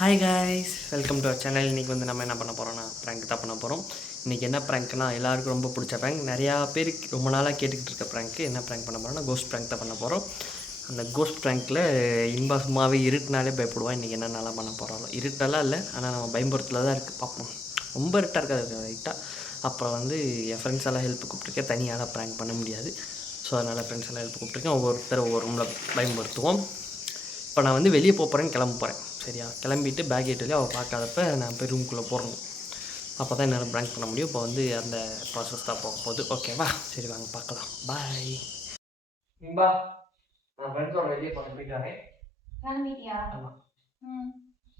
Hi guys, welcome to our channel. இன்றைக்கி வந்து நம்ம என்ன பண்ண போகிறோம்னா ப்ராங்க் தான் பண்ண போகிறோம். இன்றைக்கி என்ன ப்ராங்க்னா எல்லாருக்கும் ரொம்ப பிடிச்ச ப்ராங்க், நிறையா பேருக்கு ரொம்ப நாளாக கேட்டுக்கிட்டு இருக்க ப்ராங்க்கு. என்ன ப்ராங்க் பண்ண போகிறோம்னா கோஸ்ட் ப்ராங்க் தான் பண்ண போகிறோம். அந்த கோஸ்ட் ப்ராங்க்கில் இன்பா சும்மாவே இருட்டுனாலே பயப்படுவான். இன்றைக்கி என்ன நல்லா பண்ண போகிறோம், இருட்டெல்லாம் இல்லை, ஆனால் நம்ம பயம்புறத்தில் தான் இருக்குது. பார்ப்போம். ரொம்ப இருட்டாக இருக்காது, லைட்டாக. அப்புறம் வந்து என் ஃப்ரெண்ட்ஸ் எல்லாம் ஹெல்ப் கூப்பிட்ருக்கேன், தனியாக ப்ராங்க் பண்ண முடியாது. ஸோ அதனால் ஃப்ரெண்ட்ஸ் எல்லாம் ஹெல்ப் கூப்பிட்ருக்கேன். ஒவ்வொருத்தர் ஒவ்வொரு ரூமில் பயன்படுத்துவோம். இப்போ நான் வந்து வெளியே போகிறேன்னு கிளம்ப போகிறேன். சரியா, கிளம்பிட்டு பேக் ஏட்டு அவள் பார்க்காதப்ப நான் போய் ரூம்குள்ளே போடணும். அப்போ தான் என்னால் ப்ராங்க் பண்ண முடியும். இப்போ வந்து அந்த ப்ராசஸ் தான் போக போகுது. ஓகேவா, சரி வாங்க பார்க்கலாம். பாய். இன்பா, நான் ஃப்ரெண்ட்ஸோட வெளியே போயிட்டு வரேன். ஆமாம்.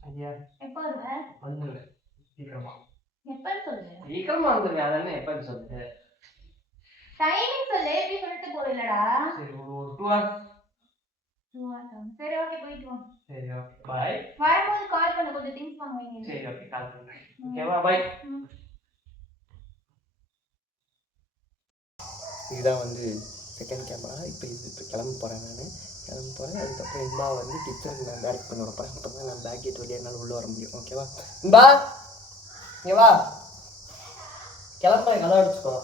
ஐயா எப்போ வருவேன்? வந்துடுவேன் சீக்கிரமா. எப்போ சொல்லு? சீக்கிரமா வந்துடுவேன். அதானே எப்போன்னு சொல்லு. டைமிங் சொல்லு. எப்படி சொல்லிட்டு போறீங்களா? சரி, ஒரு 2 hours. சரி ஓகே, போயிட்டு வா. சரி ஓகே, பை. வரும்போது கால் பண்ணு, கொஞ்சம் திங்ஸ் வாங்குவீங்க. சரி ஓகே, கால் பண்றேன். ஓகேவா, பை. இதுதான் வந்து செகண்ட் கேமரா. இப்போ கிளம்ப போகிறேன். கிளம்ப போகிறேன். அதுக்கப்புறம் இன்பா வந்து கிச்சனுக்கு நான் டேரக்ட் பண்ணி விடப்பேன். அப்போ தான் நான் பேக் கேட் வழியாக என்னால் உள்ளே வர முடியும். ஓகேவா இன்பா, இங்கே வா. கிளம்ப கதை அடிச்சுக்கோ.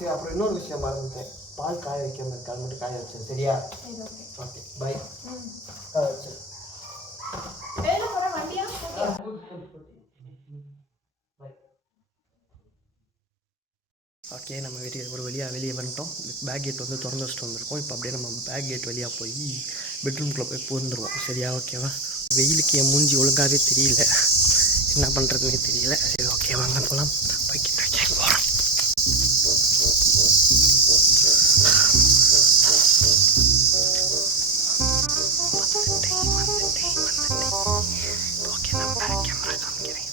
சரி, அப்புறம் இன்னொரு விஷயம் மறந்துட்டேன். பால் காய வைக்காம இருக்கா, அது மட்டும் காய வச்சேன். சரியா? Okay bye. வச்சு ஓகே, நம்ம வெளியே வந்துட்டோம். பேக் கேட் வந்து திறந்து வச்சுட்டு வந்திருக்கோம். இப்போ அப்படியே நம்ம பேக் கேட் வழியாக போய் பெட்ரூம்குள்ளே போய் பூந்துருவோம். சரியா? ஓகேவா? வெயிலுக்கு என் மூஞ்சி ஒழுங்காகவே தெரியல, என்ன பண்ணுறதுனே தெரியல. சரி ஓகே, வாங்க போகலாம். போய்கிட்டு போகிறோம். ஓகே, நான் பேக் கேமரா காமிக்கிறேன்.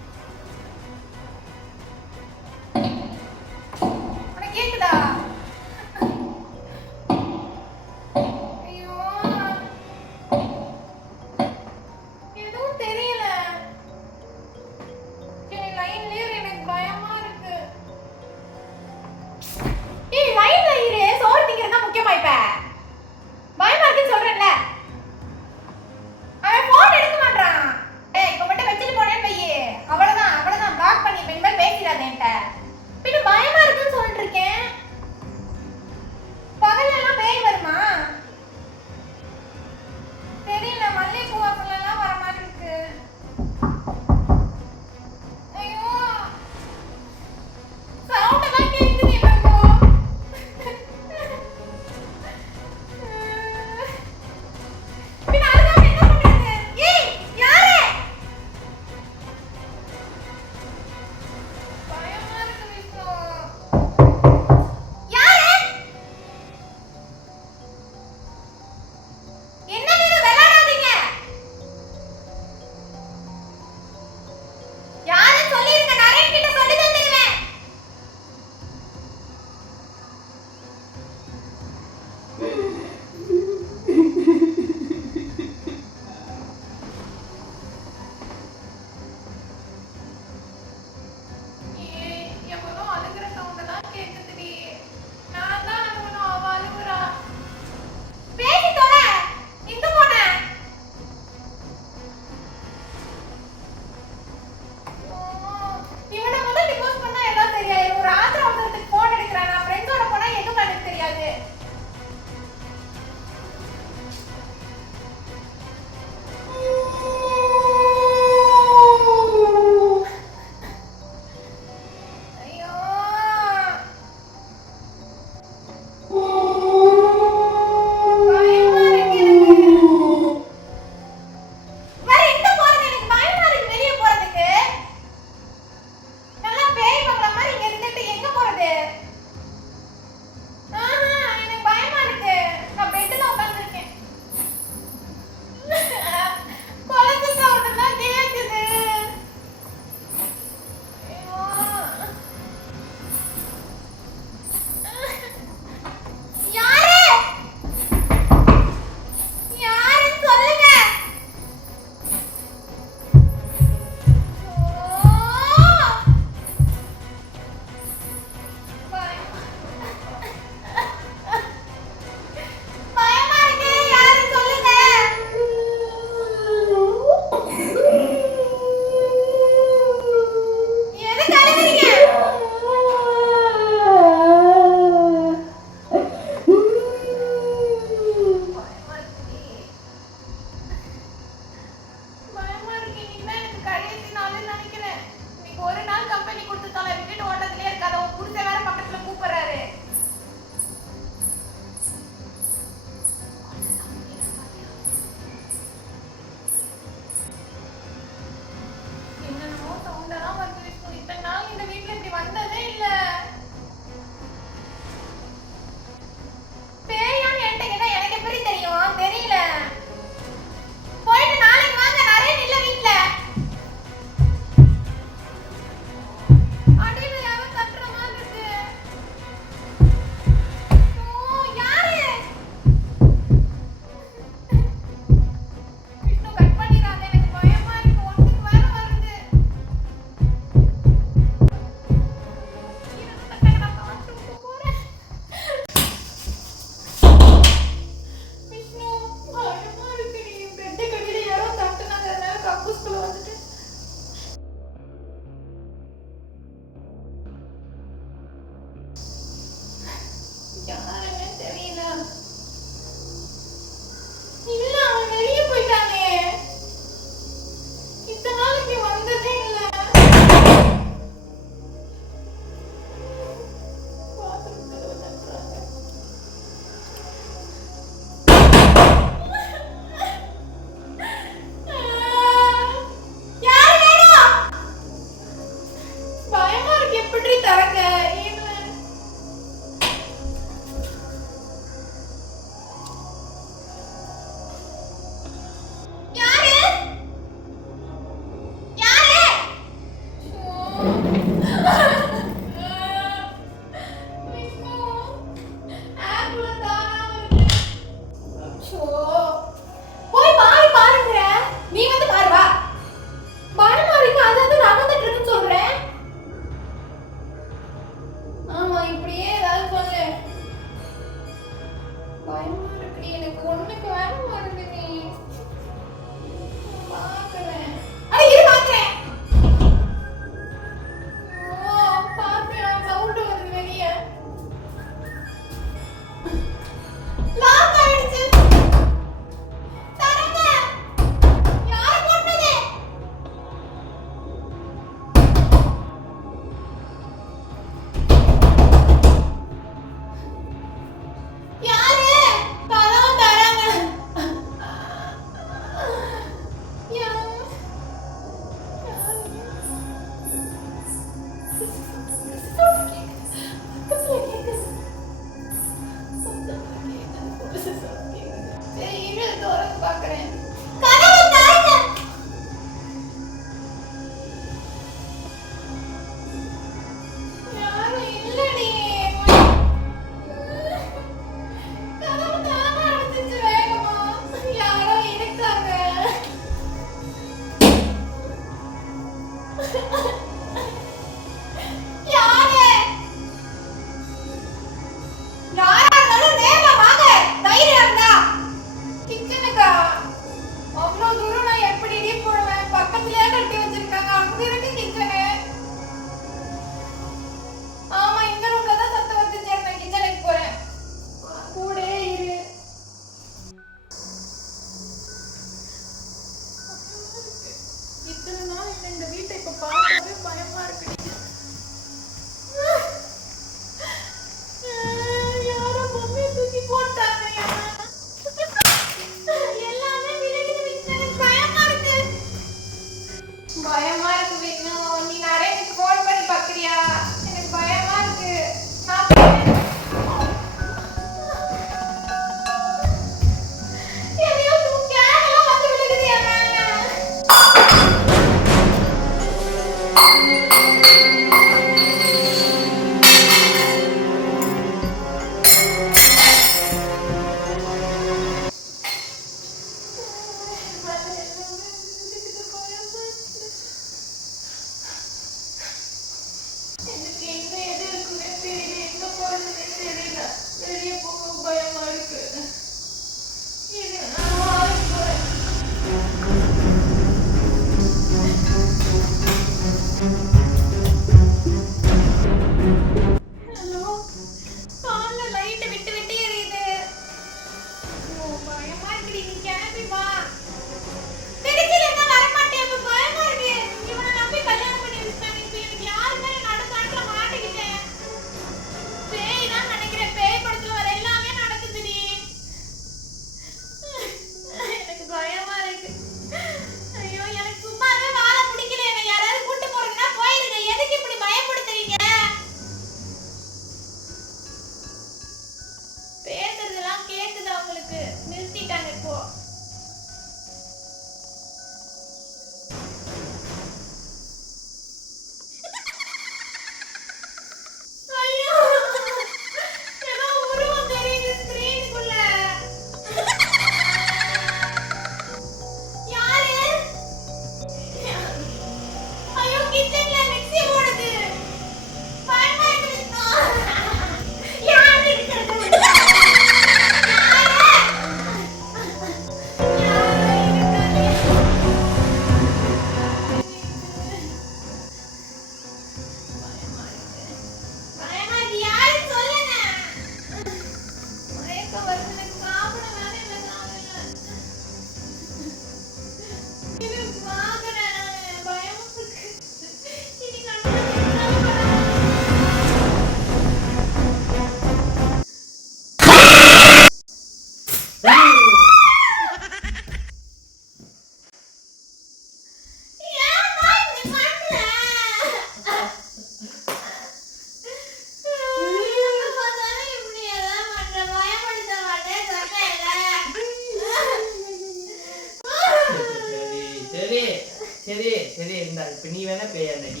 சரி சரி இருந்தா இப்ப நீ வேணா பேயா நடி.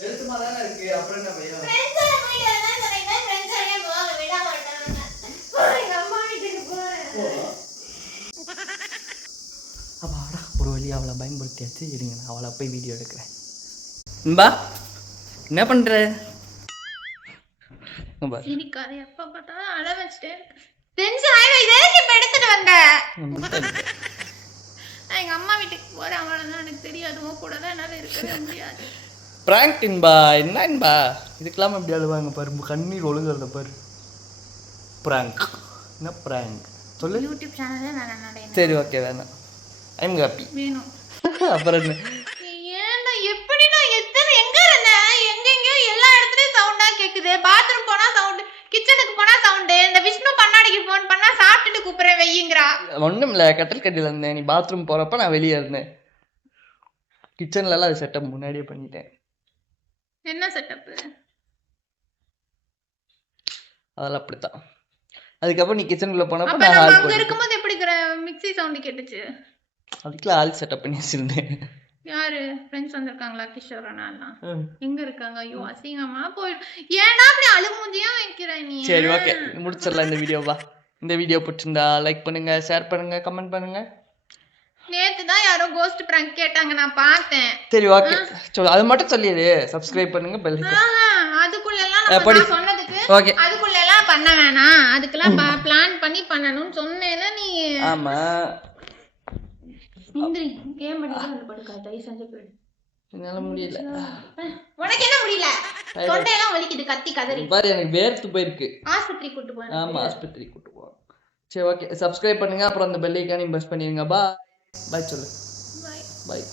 வெறுத்துமா தானே இருக்கு, அப்புறம் என்ன பயம்? அப்பாடா ஒரு வழியாக அவளை பயன்படுத்தியாச்சு. இருங்க நான் அவளை போய் வீடியோ எடுக்கிறேன். இன்பா என்ன பண்ற? எப்ப பார்த்தாலும் அழ வச்சுட்டேன். டென்ஷன் ஆயிடும். இதேக்கு இப்ப எடுத்துட்டு வந்தேன். எங்க அம்மா வீட்டுக்கு போறேன், அவ்வளவுதான். எனக்கு தெரியாது, உன் கூட தான் என்னால இருக்கவே முடியாது. பிராங்க் இன்பா, என்ன இன்பா இதுக்கெல்லாம் எப்படி அழுவாங்க பாரு, கண்ணீர் ஒழுங்குறத பாரு. பிராங்க் என்ன பிராங்க் சொல்லு. யூடியூப் சேனல்ல வேணாம். சரி ஓகே வேணாம். ஐம் ஹாப்பி வேணும். அப்புறம் என்ன? ஏன்னா எப்படி நான் எத்தனை எங்க இருந்தேன், எங்கெங்கயோ எல்லா இடத்துலயும் சவுண்டா கேக்குது. பாத்ரூம் போனா சவுண்ட், கிச்சனுக்கு போனா சவுண்ட். இந்த விஷ்ணு கண்ணாடிக்கு போன் பண்ணா சாப்பிட்டுட்டு கூப்பிடுறேன் வெய்யுங்கிறா. ஒன்றும் இல்லை, கட்டில் கட்டியில் இருந்தேன். நீ பாத்ரூம் போகிறப்ப நான் வெளியே இருந்தேன். கிச்சன்லலாம் அது செட்டப் முன்னாடியே பண்ணிட்டேன். என்ன செட்டப்? அதெல்லாம் அப்படித்தான். அதுக்கப்புறம் நீ கிச்சனுக்குள்ள போனப்ப அப்ப நான் நம்ம ஆள் அங்க போட்டு இருக்கும்போது எப்படி மிக்ஸி சவுண்ட் கேட்டுச்சு? அதுக்குள்ள ஆள் செட்டப் பண்ணி வச்சிருந்தேன். யாரு ஃப்ரெண்ட்ஸ் வந்திருக்காங்களா? கிஷோர் அண்ணாலாம் ம். எங்க இருக்காங்க? ஐயோ அசிங்கமா போயிடும். ஏன்னா அப்படி அழுமூஞ்சியா வைக்கிற நீ? சரி ஓகே, முடிச்சிடலாம் இந்த வீடியோவா. இந்த வீடியோ பிடிச்சிருந்தா லைக் பண்ணுங்க, ஷேர் பண்ணுங்க, கமெண்ட் பண்ணுங்க. நேத்து தான் யாரோ கோஸ்ட் பிராங்க் கேட்டாங்க, நான் பார்த்தேன். சரி ஓகே, அது மட்டும் சொல்லிடு. சப்ஸ்கிரைப் பண்ணுங்க, பெல் அதுக்குள்ள எல்லாம் நான் சொன்னதுக்கு ஓகே. அதுக்குள்ள எல்லாம் பண்ண வேணாம், அதுக்கெல்லாம் பிளான் பண்ணி பண்ணணும்னு சொன்னேல நீ. ஆமா, இந்திரி கேம் பண்ணிட்டு வந்து படுக்க தயவு செஞ்சு போயிடு. என்னால முடியல. உனக்கு என்ன முடியல? தொண்டையெல்லாம் வலிக்குது கத்தி கதறி பாரு, எனக்கு வேர்த்து போயிருக்கு. ஆஸ்பத்திரி கூட்டு போறேன். ஆமா, ஆஸ்பத்திரி கூட்டு போறோம். சரி ஓகே, சப்ஸ்கிரைப் பண்ணுங்க, அப்புறம் அந்த பெல் ஐகானையும் பிரஸ் பண்ணிருங்க. பாய் சொல்லு. பை. பாய்.